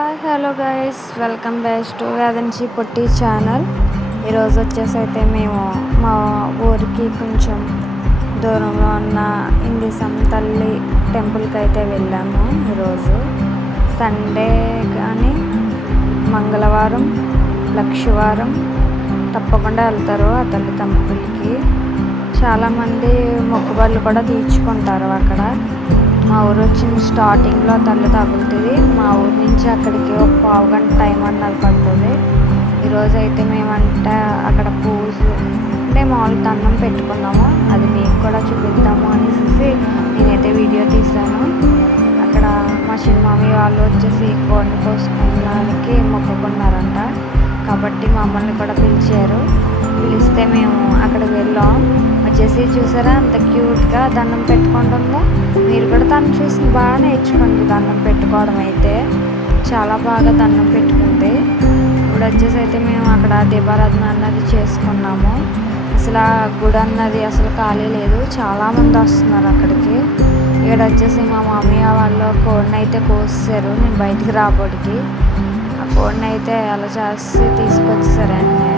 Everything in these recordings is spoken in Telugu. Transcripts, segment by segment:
Hello guys, welcome back to Vedanshi Potti channel. ఈరోజు వచ్చేసి అయితే మేము మా ఊరికి కొంచెం దూరంలో ఉన్న ఇందిసం తల్లి టెంపుల్కి అయితే వెళ్ళాము. ఈరోజు సండే కానీ మంగళవారం లక్షవారం తప్పకుండా వెళ్తారు ఆ తల్లి టెంపుల్కి. చాలామంది మొక్కుబళ్ళు కూడా తీర్చుకుంటారు అక్కడ. మా ఊరు వచ్చిన స్టార్టింగ్లో తల్లి తగులుతుంది. మా ఊరు నుంచి అక్కడికి ఒక పావు గంట టైం అన్నది పడుతుంది. ఈరోజు అయితే మేమంటే అక్కడ పూజ అంటే మామూలు దండం పెట్టుకున్నాము. అది మీకు కూడా చూపిద్దాము అనేసి నేనైతే వీడియో తీశాను. అక్కడ మా చిన్నమామి వాళ్ళు వచ్చేసి కోడిని కోసుకోవడానికి మొక్కుకున్నారంట. కాబట్టి మమ్మల్ని కూడా పిలిస్తే మేము అక్కడికి వెళ్ళాం. వచ్చేసి చూసారా అంత క్యూట్గా దండం పెట్టుకుంటుందో. మీరు కూడా తను చూసి బాగా నేర్చుకోండి దండం పెట్టుకోవడం. అయితే చాలా బాగా దండం పెట్టుకుంది. ఇప్పుడు వచ్చేసి అయితే మేము అక్కడ దీపారాధన అన్నది చేసుకున్నాము. అసలు ఆ గుడి అన్నది అసలు ఖాళీ లేదు, చాలామంది వస్తున్నారు అక్కడికి. ఇక్కడ వచ్చేసి మా మామయ్య వాళ్ళు కోడిని అయితే కోసారు. నేను బయటికి రాబోడికి ఆ కోడిని అయితే అలా చేసి తీసుకొచ్చేసారండి.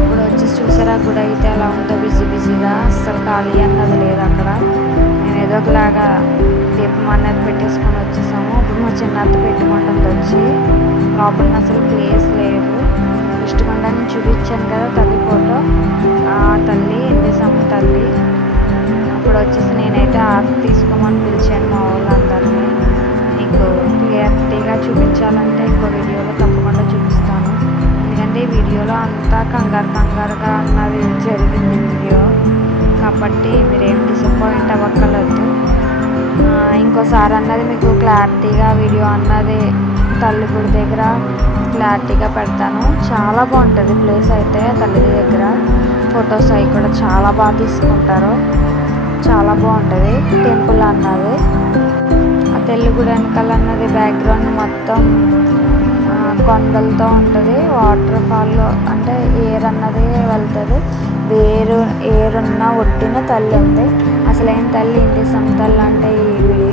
ఇప్పుడు వచ్చేసి చూసారా గుడి అయితే అలా ఉందో బిజీగా, అస్సలు ఖాళీ అన్నది లేదు అక్కడ. మేము ఏదో ఒకలాగా దీపం అన్నది పెట్టేసుకొని వచ్చేసాము. ఇప్పుడు మా చిన్నత్త పెట్టుకుంటుంది వచ్చి. లోపల అసలు ప్లేస్ లేదు. ఇష్టకుండా నేను చూపించాను కదా తల్లి ఫోటో, ఆ తల్లి ఇందిసం తల్లి. అప్పుడు వచ్చేసి నేనైతే ఆర్ట్ తీసుకోమని పిలిచాను మా వాళ్ళందరినీ. మీకు క్లియర్గా చూపించాలంటే ఇంకో వీడియోలో తప్పకుండా చూపిస్తాను. ఎందుకంటే ఈ వీడియోలో అంతా కంగారుగా అన్నది జరిగింది వీడియో. కాబట్టి మీరేం డిసప్పాయింట్ అవ్వక్కర్లేదు. ఇంకోసారి అన్నది మీకు క్లారిటీగా వీడియో అన్నది తల్లి గుడి దగ్గర క్లారిటీగా పెడతాను. చాలా బాగుంటుంది ప్లేస్ అయితే తల్లి దగ్గర. ఫొటోస్ అవి కూడా చాలా బాగా తీసుకుంటారు. చాలా బాగుంటుంది టెంపుల్ అన్నది. ఆ తల్లి గుడి వెనకాల అన్నది బ్యాక్గ్రౌండ్ మొత్తం కొండలతో ఉంటుంది. వాటర్ ఫాల్ అంటే ఏర్ అన్నది వెళ్తుంది. ఏరున్న ఒట్టిన తల్లి ఉంది. అసలైన తల్లి ఇందిసం తల్లి అంటే ఈ గుడి.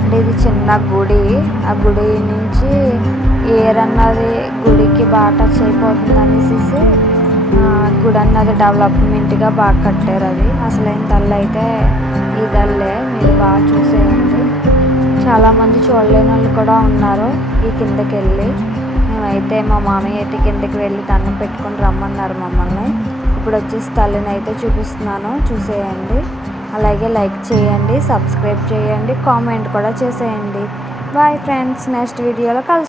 అంటే ఇది చిన్న గుడి. ఆ గుడి నుంచి ఏర్ అన్నది గుడికి బాగా టచ్ అయిపోతుంది అనేసి గుడి అన్నది డెవలప్మెంట్గా బాగా కట్టారు. అది అసలైన తల్లి అయితే ఈ తల్లే. మీరు బాగా చూసేయండి. చాలామంది చూడలేని వాళ్ళు కూడా ఉన్నారు ఈ కిందకి వెళ్ళి. మేమైతే మా మామయ్య అయితే కిందకి వెళ్ళి దండం పెట్టుకొని రమ్మన్నారు మమ్మల్ని. ఇప్పుడు వచ్చేసి తల్లిని అయితే చూపిస్తున్నాను, చూసేయండి. అలాగే లైక్ చేయండి, సబ్స్క్రైబ్ చేయండి, కామెంట్ కూడా చేసేయండి. బాయ్ ఫ్రెండ్స్, నెక్స్ట్ వీడియోలో కలుస్తాను.